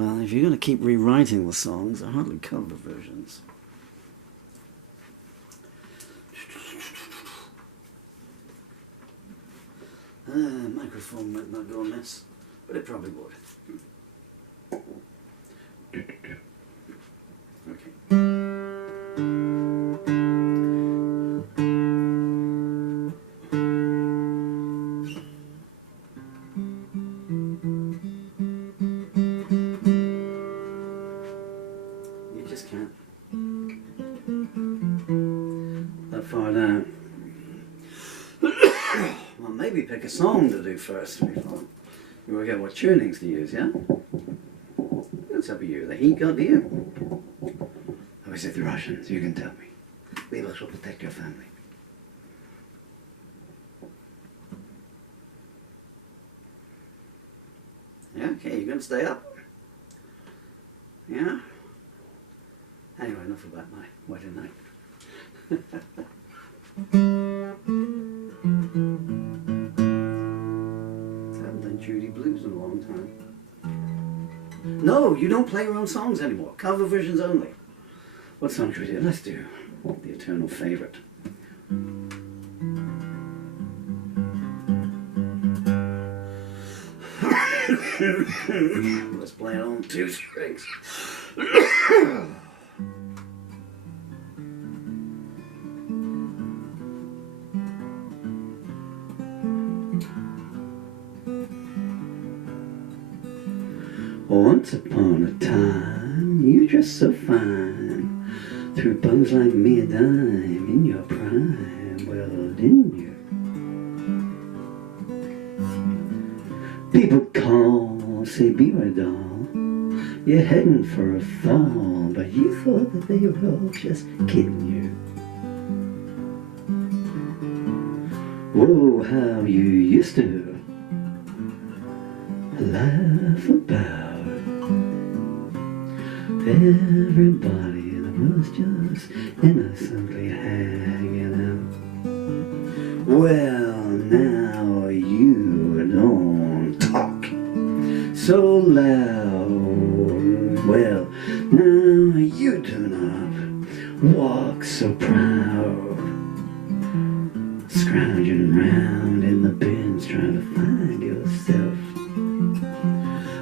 Well, if you're going to keep rewriting the songs, they're hardly cover versions. Microphone might not go amiss, but it probably would. Okay. You just can't. That far down. Well, maybe pick a song to do first before you work out what tunings to use, yeah? That's up to you. The heat got to you. How is it the Russians? You can tell me. We will protect your family. Yeah, okay, you gonna stay up? Yeah? Anyway, enough about my wedding night. Haven't done Judy Blues in a long time. No, you don't play your own songs anymore. Cover versions only. What song should we do? Let's do the eternal favorite. Let's play it on 2 strings. Once upon a time, you dressed so fine, threw bums like me a dime in your prime. Well, didn't you? People call, say be my doll, you're heading for a fall, but you thought that they were all just kidding you. Whoa, how you used to laugh about everybody that was just innocently hanging out. Well, now you don't talk so loud. Well, now you do not walk so proud, scrounging around in the bins trying to find yourself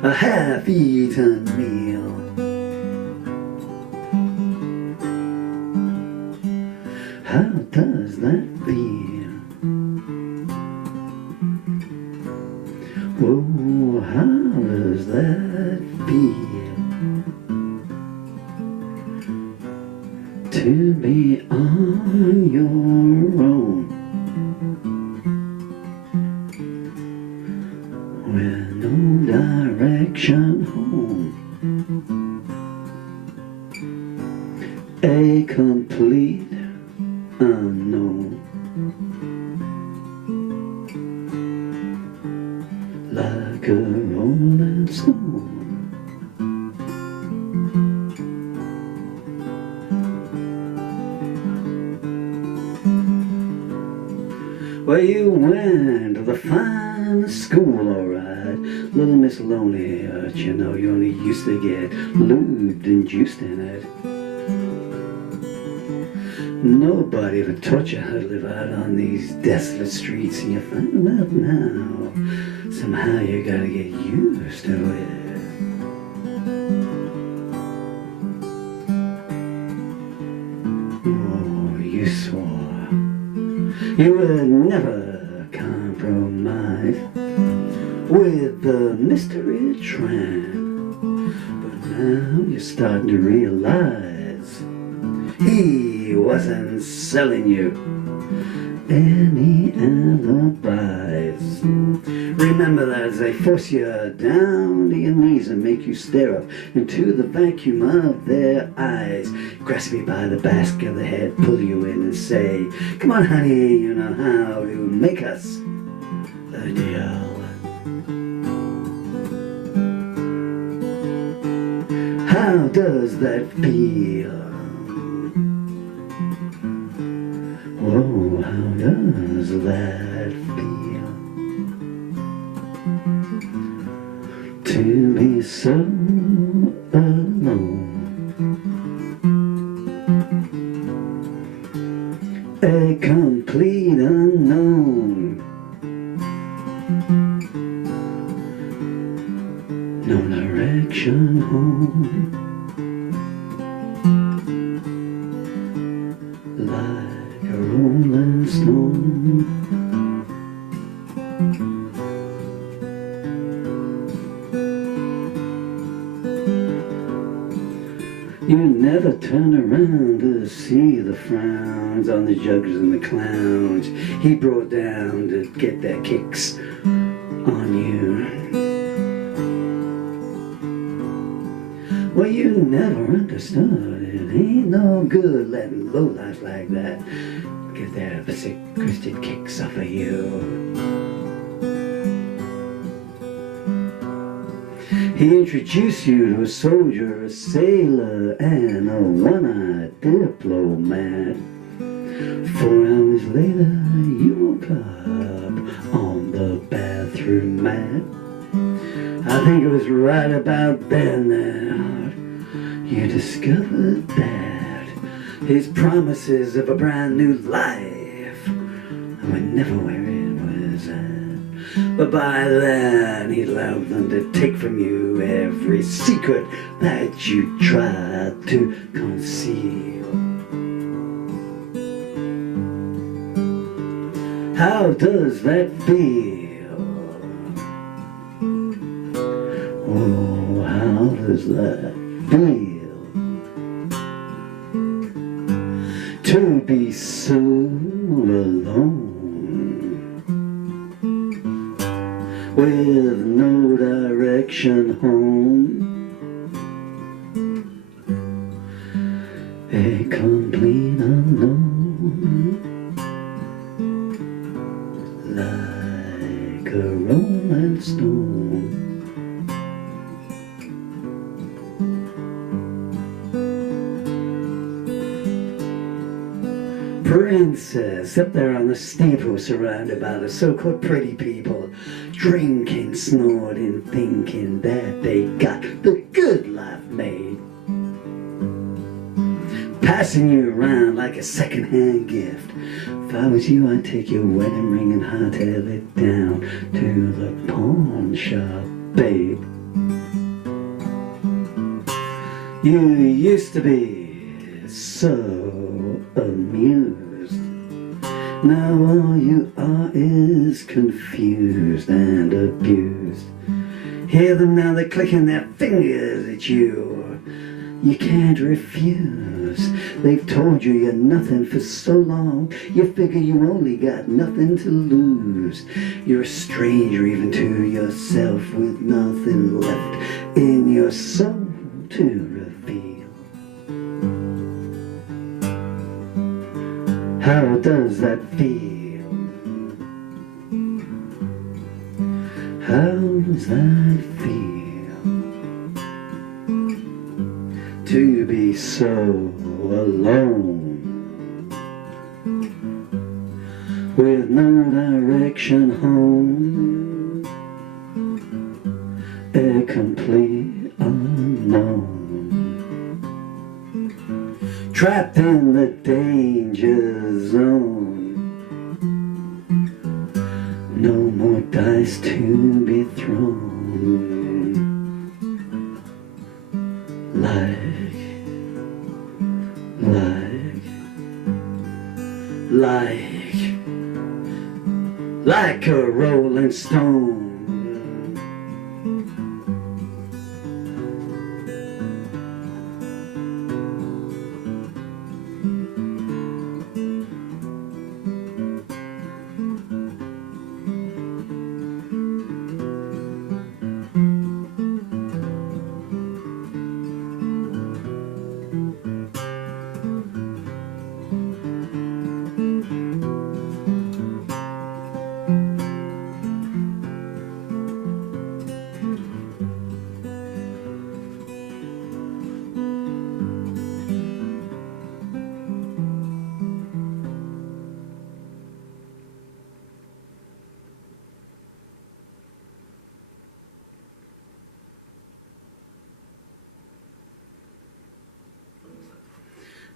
a half-eaten meal. How does that feel? Oh, how does that feel? To be on your own with no direction home, a complete unknown, like a rolling stone. Well, you went to the finest school, alright, little Miss Lonely Heart. You know, you only used to get lubed and juiced in it. Nobody ever taught you how to live out on these desolate streets, and you find out now, somehow you gotta get used to it. Oh, you swore you would never compromise with the mystery tramp, but now you're starting to realize he wasn't selling you any alibis. Remember that as they force you down to your knees and make you stare up into the vacuum of their eyes, grasp you by the back of the head, pull you in and say, come on honey, you know how to make us a deal. How does that feel? Oh, how does that feel? To be so alone. A complete unknown. No direction home. Like a rolling stone. You never turn around to see the frowns on the jugglers and the clowns he brought down to get their kicks on you. Well, you never understood. It ain't no good letting lowlifes like that get their sick-twisted kicks off of you. He introduced you to a soldier, a sailor, and a one-eyed diplomat. 4 hours later, you woke up on the bathroom mat. I think it was right about then that you discovered that his promises of a brand new life were never where it was at. But by then he'd allowed them to take from you every secret that you tried to conceal. How does that feel? Oh, how does that feel? To be so alone, with no direction home, a complete unknown, like a rolling stone. Princess up there on the steeple, surrounded by the so-called pretty people, drinking, snorting, thinking that they got the good life made, passing you around like a second-hand gift. If I was you, I'd take your wedding ring and hightail it down to the pawn shop, babe. You used to be so amused. Now all you are is confused and abused. Hear them now, they're clicking their fingers at you. You can't refuse. They've told you you're nothing for so long, you figure you only got nothing to lose. You're a stranger even to yourself, with nothing left in your soul to reveal. How does that feel? How does that feel? To be so alone, with no direction home, a complete unknown, trapped in the danger zone. No more dice to be thrown. Like a rolling stone.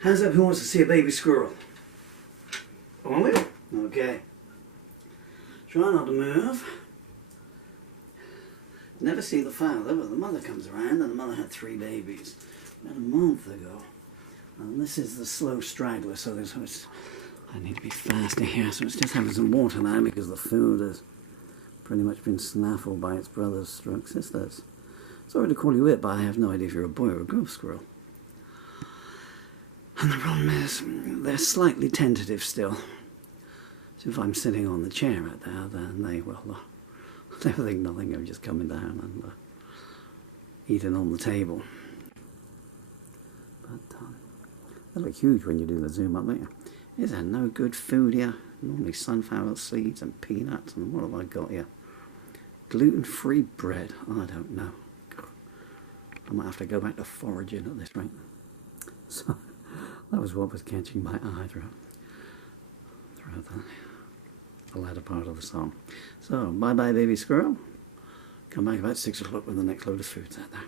Hands up who wants to see a baby squirrel. Only? Okay. Try not to move. Never see the father, but the mother comes around, and the mother had 3 babies about a month ago. And this is the slow straggler, so I need to be faster here, so it's just having some water now because the food has pretty much been snaffled by its brothers stroke sisters. Sorry to call you it, but I have no idea if you're a boy or a girl squirrel. And the problem is, they're slightly tentative still. So if I'm sitting on the chair right there, then they will think nothing of just coming down and eating on the table. But they look huge when you do the zoom up there. Is there no good food here? Normally sunflower seeds and peanuts, and what have I got here? Gluten-free bread. I don't know. I might have to go back to foraging at this rate. So that was what was catching my eye throughout the latter part of the song. So bye bye baby squirrel. Come back about 6 o'clock when the next load of food's out there.